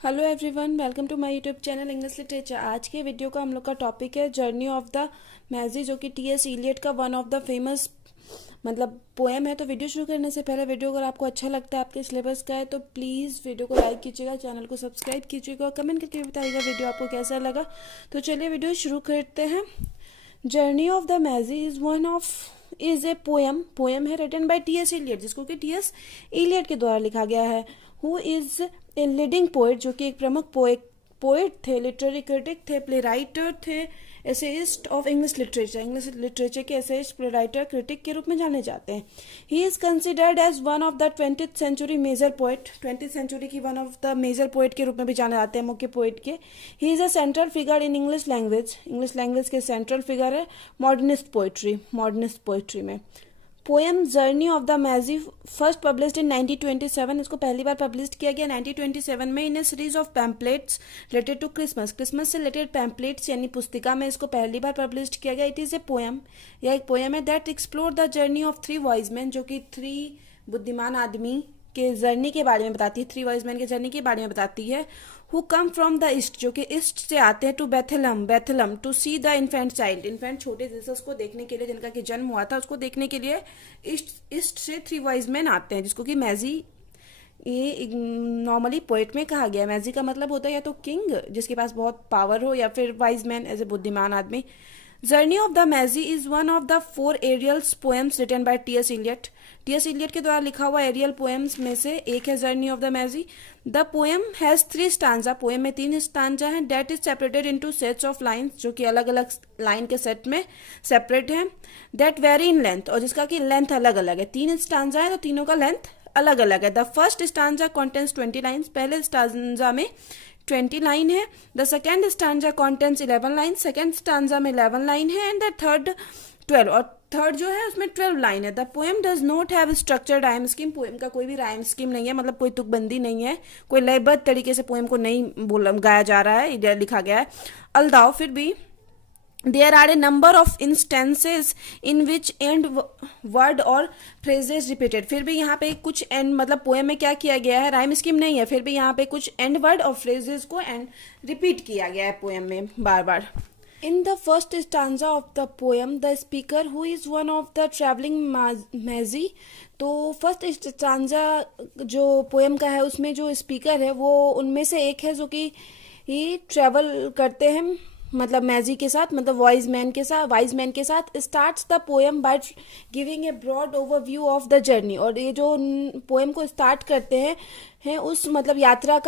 Hello everyone, welcome to my YouTube channel English literature. आज के video का हम लोग का टॉपिक है जर्नी ऑफ द मैजी, जो कि टी.एस. इलियट का one of the famous poem है। तो वीडियो शुरू करने से पहले वीडियो अगर आपको अच्छा लगता है, आपके सिलेबस का है, तो प्लीज़ वीडियो को लाइक कीजिएगा, चैनल को सब्सक्राइब कीजिएगा और कमेंट करके बताइएगा वीडियो आपको कैसा लगा। तो चलिए वीडियो शुरू करते हैं। Journey of the Magi is a poem है रिटन बाय टी.एस. इलियट, जिसको कि टी.एस. इलियट के द्वारा लिखा गया है। Who is a leading poet, जो कि एक प्रमुख पोएट थे, लिटरेरी क्रिटिक थे, प्ले राइटर थे, एसेइस्ट ऑफ इंग्लिश लिटरेचर के एसेइस्ट, प्ले राइटर, क्रिटिक के रूप में जाने जाते हैं। He is considered as one of the 20th century major poet, 20th century की one of the major poet के रूप में भी जाने जाते हैं, मुख्य पोएट के। He is a central figure in English language के सेंट्रल फिगर है मॉडर्निस्ट पोएट्री में। Poem journey of the Magi first published in 1927, इसको पहली बार पब्लिश किया गया 1927 में in a series of pamphlets related to Christmas से रिलेटेड पैम्पलेट्स यानी पुस्तिका में इसको पहली बार पब्लिश किया गया। इट इज़ ए पोएम, यह एक पोएम है that explore the journey of 3 wise man, जो कि 3 बुद्धिमान आदमी के जर्नी के बारे में बताती है, 3 वाइज मैन के जर्नी के बारे में बताती है। Who come from the east, जो कि ईस्ट से आते हैं, to Bethlehem to see the infant छोटे जीसस को देखने के लिए, जिनका कि जन्म हुआ था, उसको देखने के लिए ईस्ट से 3 वाइज मैन आते हैं, जिसको कि मैजी ये नॉर्मली पोएट में कहा गया है। मैजी का मतलब होता है या तो किंग, जिसके पास बहुत पावर हो, या फिर वाइज मैन एज ए बुद्धिमान आदमी। Journey of the Magi is one of the 4 Ariels poems written by T S. Eliot. T S. Eliot के द्वारा लिखा हुआ एरियल पोएम्स में से एक है journey of the Magi. The poem has 3 stanza, poem में 3 स्टांजा हैं, that is separated into sets of lines, जो कि अलग अलग लाइन के सेट में सेपरेट हैं, दैट वेरी इन लेंथ, और जिसका कि लेंथ अलग अलग है। 3 स्टांजा है तो तीनों का लेंथ अलग अलग है। The first stanza contains 20 lines, पहले स्टांजा में 20 लाइन है। The second stanza contains 11 line, second stanza में 11 लाइन है, एंड द थर्ड 12, और थर्ड जो है उसमें 12 लाइन है। The poem does not have structured rhyme scheme, poem का कोई भी राइम स्कीम नहीं है, मतलब कोई तुकबंदी नहीं है, कोई लयबद्ध तरीके से पोएम को नहीं गाया जा रहा है, लिखा गया है। अल्दाओ फिर भी there are a number of instances in which end word और phrases repeated, फिर भी यहाँ पे कुछ end मतलब पोएम में क्या किया गया है, राइम स्कीम नहीं है, फिर भी यहाँ पे कुछ एंड वर्ड और फ्रेजेस को एंड रिपीट किया गया है पोएम में बार बार। In the first stanza of the poem, the speaker, who is one of the traveling Magi, तो फर्स्ट स्टांजा जो पोएम का है उसमें जो स्पीकर है वो उनमें से एक है, जो कि ही ट्रेवल करते हैं मतलब मैजी के साथ, मतलब वाइज मैन के साथ starts the poem by giving a broad overview of the journey, और ये जो पोएम को स्टार्ट करते हैं उस मतलब यात्रा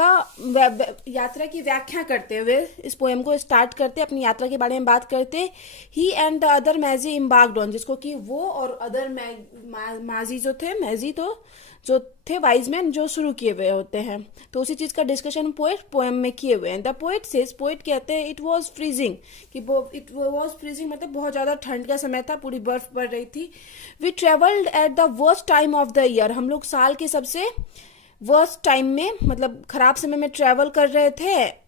की व्याख्या करते हुए इस पोएम को स्टार्ट करते, अपनी यात्रा के बारे में बात करते। He and the other Magi embarked on, जिसको कि वो और अदर मैजी जो थे वाइज मैन जो शुरू किए हुए होते हैं, तो उसी चीज का डिस्कशन पोएम में किए हुए हैं। द पोएट कहते हैं इट वाज फ्रीजिंग, मतलब बहुत ज्यादा ठंड का समय था, पूरी बर्फ पड़ रही थी। We travelled at the worst time of the year, हम लोग साल के सबसे वर्स्ट टाइम में मतलब खराब समय में ट्रेवल कर रहे थे।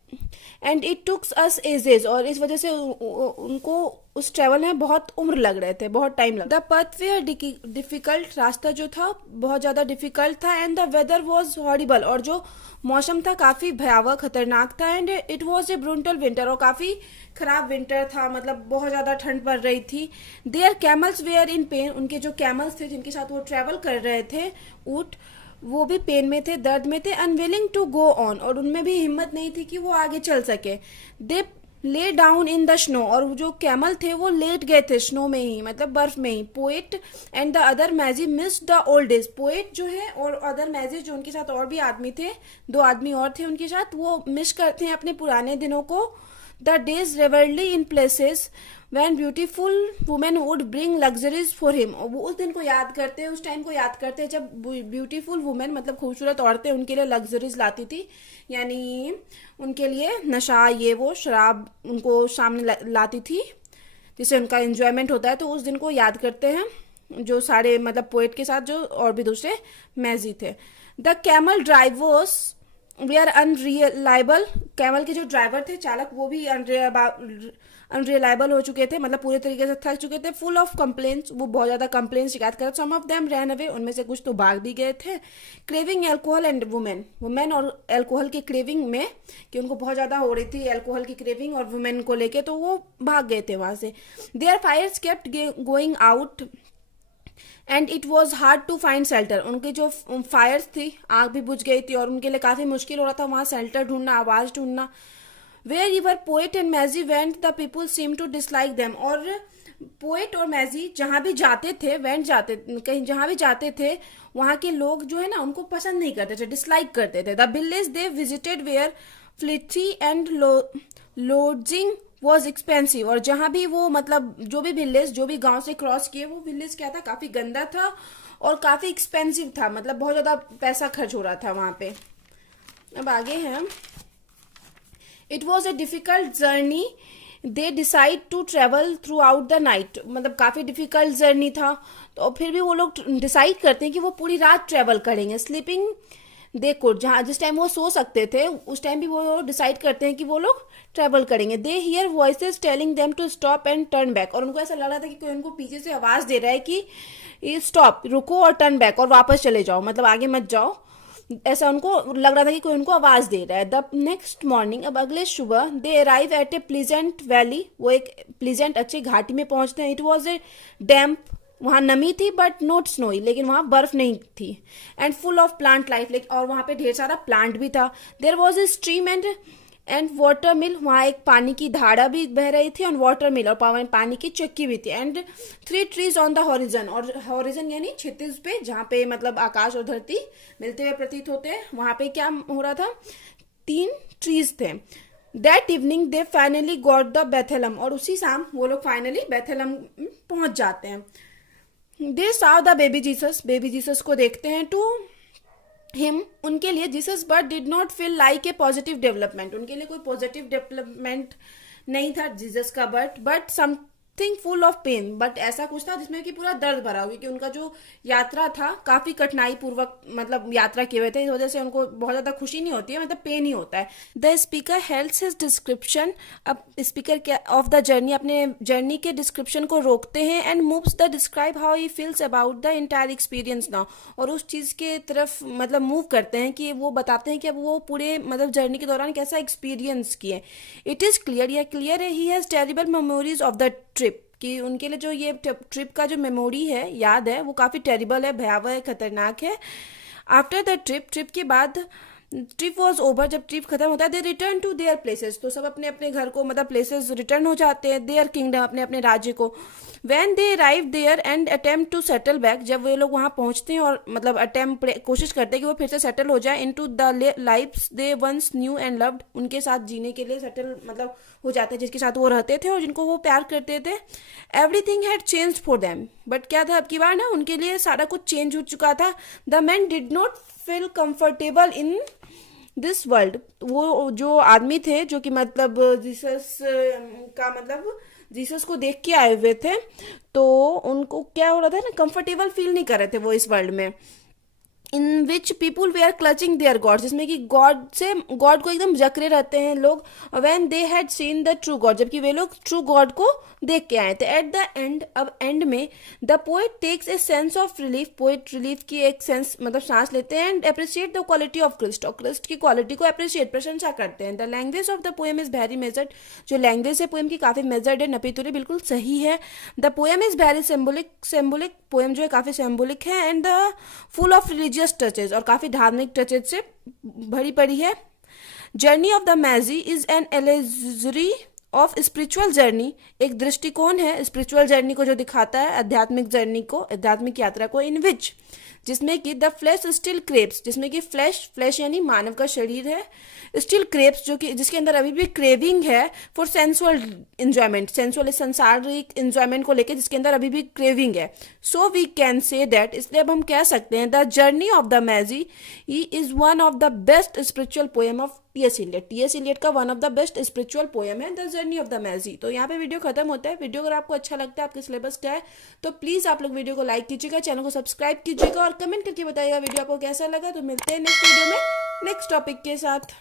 And it took us ages, और इस वजह से उनको उस ट्रेवल में बहुत उम्र लग रहे थे, बहुत टाइम लग। द पथ वेयर डिफिकल्ट, रास्ता जो था बहुत ज्यादा डिफिकल्ट था। And the weather was horrible, और जो मौसम था काफी भयावह खतरनाक था। And it was a brutal winter, और काफी खराब विंटर था, मतलब बहुत ज्यादा ठंड पड़ रही थी। Their camels were in pain, उनके जो कैमल्स थे जिनके साथ वो ट्रेवल कर रहे थे, ऊंट, वो भी पेन में थे, दर्द में थे। अनविलिंग टू गो ऑन, और उनमें भी हिम्मत नहीं थी कि वो आगे चल सके। दे lay down in the snow, और जो कैमल थे वो लेट गए थे स्नो में ही, मतलब बर्फ में ही। Poet and the other Magi miss the old days, poet जो है और अदर मैजी जो उनके साथ और भी आदमी थे, 2 आदमी और थे उनके साथ, वो मिस करते हैं अपने पुराने दिनों को। The days revelry in places when beautiful women would bring luxuries for him, वो उस दिन को याद करते हैं, उस टाइम को याद करते हैं जब ब्यूटीफुल वुमेन मतलब खूबसूरत औरतें उनके लिए लग्जरीज लाती थी, यानी उनके लिए नशा, ये वो शराब उनको सामने लाती थी जिससे उनका एंजॉयमेंट होता है, तो उस दिन को याद करते हैं जो सारे मतलब पोएट के साथ जो और भी दूसरे मैजी थे। The camel drivers they are unreliable, camel के जो ड्राइवर थे, चालक, वो भी अनरिलायबल हो चुके थे, मतलब पूरे तरीके से थक चुके थे। फुल ऑफ कंप्लेंट्स, वो बहुत ज़्यादा कंप्लेंट्स शिकायत कर। सम ऑफ देम रैन अवे, उनमें से कुछ तो भाग भी गए थे। क्रेविंग एल्कोहल एंड वुमेन और एल्कोहल की क्रेविंग में, कि उनको बहुत ज़्यादा हो रही थी एल्कोहल की क्रेविंग और वुमेन को लेके, तो वो भाग गए थे वहाँ से। Their fires kept going out and it was hard to find shelter. उनकी जो फायर्स थी, आग भी बुझ गई थी और उनके लिए काफ़ी मुश्किल हो रहा था वहाँ शेल्टर ढूंढना, आवाज़ ढूंढना। Wherever poet and Magi went the people seem to dislike them. और पोएट और मैजी जहाँ भी जाते थे, कहीं जहाँ भी जाते थे, वहाँ के लोग जो है ना उनको पसंद नहीं करते थे, डिसलाइक करते थे। The village they visited were filthy and lodging was expensive. और जहाँ भी वो, मतलब जो भी विलेज, जो भी गांव से क्रॉस किए, वो विलेज क्या था, काफ़ी गंदा था और काफ़ी एक्सपेंसिव था, मतलब बहुत ज़्यादा पैसा खर्च हो रहा था वहाँ पे। अब आगे हैं हम। It was a difficult journey, they decide to travel throughout the night. मतलब काफ़ी डिफिकल्ट जर्नी था, तो फिर भी वो लोग डिसाइड करते हैं कि वो पूरी रात ट्रेवल करेंगे। स्लीपिंग दे कुड, जहाँ जिस टाइम वो सो सकते थे उस टाइम भी वो डिसाइड करते हैं कि वो लोग ट्रेवल करेंगे। They hear voices telling them to stop and turn back. और उनको ऐसा लग रहा था कि कोई उनको पीछे से आवाज़ दे रहा है कि स्टॉप, रुको और टर्न बैक, और वापस चले जाओ, मतलब आगे मत जाओ। ऐसा उनको लग रहा था कि कोई उनको आवाज दे रहा है। द नेक्स्ट मॉर्निंग, अब अगले सुबह, they arrive at A pleasant valley. वो एक प्लीजेंट अच्छी घाटी में पहुंचते हैं। इट वॉज ए डैम्प, वहाँ नमी थी बट नॉट स्नोई, लेकिन वहाँ बर्फ नहीं थी। And full of plant life, और वहाँ पे ढेर सारा प्लांट भी था। There was a stream and water mill, वहाँ एक पानी की धारा भी बह रही थी, और वाटर मिल और पानी की चक्की भी थी। And 3 trees on the horizon, और हॉरिजन यानी क्षितिज पे, जहाँ पे मतलब आकाश और धरती मिलते हुए प्रतीत होते हैं, वहाँ पे क्या हो रहा था, 3 ट्रीज थे। That evening they finally got the Bethlehem, और उसी शाम वो लोग फाइनली बेथेलम पहुंच जाते हैं। They saw the baby Jesus को देखते हैं। टू हिम, उनके लिए Jesus but did not feel like a positive development. उनके लिए कोई पॉजिटिव डेवलपमेंट नहीं था जीसस का, but something full of pain. But ऐसा कुछ था जिसमें कि पूरा दर्द भरा हुआ, क्योंकि उनका जो यात्रा था काफी कठिनाई पूर्वक मतलब यात्रा किए हुए थे, इस वजह से उनको बहुत ज्यादा खुशी नहीं होती है, मतलब पेन ही होता है। The speaker halts his description. अब स्पीकर क्या ऑफ द जर्नी, अपने जर्नी के डिस्क्रिप्शन को रोकते हैं। And moves the describe how he feels about the entire experience now. और उस चीज के तरफ मतलब मूव करते हैं कि वो बताते हैं कि अब वो पूरे मतलब जर्नी के दौरान कैसा एक्सपीरियंस किए। इट इज क्लियर, यह क्लियर है, he has terrible memories of the trip, कि उनके लिए जो ये ट्रिप का जो मेमोरी है, याद है, वो काफ़ी टेरिबल है, भयावह है, खतरनाक है। आफ्टर द ट्रिप के बाद, ट्रिप वॉज ओवर, जब ट्रिप खत्म होता है, दे रिटर्न टू देयर प्लेसेस, तो सब अपने अपने घर को मतलब प्लेसेस रिटर्न हो जाते हैं, देयर किंगडम, अपने अपने राज्य को। When they arrive there and attempt to settle back, जब वे लोग वहाँ पहुँचते हैं और मतलब कोशिश करते हैं कि वो फिर से सेटल हो जाए into the lifes they once knew and loved, उनके साथ जीने के लिए सेटल मतलब हो जाते हैं जिसके साथ वो रहते थे और जिनको वो प्यार करते थे। Everything had changed for them, but क्या था अब की बार ना, उनके लिए सारा कुछ चेंज हो चुका था। The man did not feel comfortable in this world, वो जो आदमी थे जो कि मतलब जीसस का मतलब जीसस को देख के आए हुए थे, तो उनको क्या हो रहा था ना, कंफर्टेबल फील नहीं कर रहे थे वो इस वर्ल्ड में। In which people were clutching their God, जिसमें कि गॉड को एकदम जकड़े रहते हैं लोग। When they had seen the true God, जबकि वे लोग ट्रू गॉड को देख के आए थे। एट द एंड, अब एंड में, the poet takes a sense of relief, poet relief की एक सेंस मतलब सांस लेते हैं। And appreciate the quality of Christ, और क्रिस्ट की क्वालिटी को अप्रिशिएट प्रशंसा करते हैं। The language of the poem is very measured, जो लैंग्वेज है पोएम की काफी मेजर्ड है, नपीतुरी बिल्कुल सही है। The poem is very symbolic, poem जो है काफी सिंबॉलिक है। And the full of religious touches, और काफी धार्मिक टचेज से भरी पड़ी है। Journey of the Magi is an allegory of spiritual journey, एक दृष्टिकोण है स्पिरिचुअल जर्नी को जो दिखाता है, आध्यात्मिक जर्नी को, आध्यात्मिक यात्रा को। इन विच, जिसमें कि द फ्लैश स्टिल क्रेव्स, जिसमें कि फ्लैश यानी मानव का शरीर है, स्टिल क्रेव्स, जो कि जिसके अंदर अभी भी क्रेविंग है फॉर सेंसुअल इंजॉयमेंट, सेंसुअल संसारिक इंजॉयमेंट को लेकर जिसके अंदर अभी भी क्रेविंग है। So we can say that, इसलिए अब हम कह सकते हैं, the journey of the Magi is one of the best spiritual poem of T S. Eliot. T S. Eliot का one of the best spiritual poem है the journey of the Magi. तो यहाँ पे वीडियो खत्म होता है। वीडियो अगर आपको अच्छा लगता है, आपके सिलेबस क्या है, तो प्लीज आप लोग वीडियो को लाइक कीजिएगा, चैनल को सब्सक्राइब कीजिएगा और कमेंट करके बताइएगा वीडियो आपको कैसा लगा। तो मिलते हैं नेक्स्ट वीडियो में नेक्स्ट टॉपिक के साथ।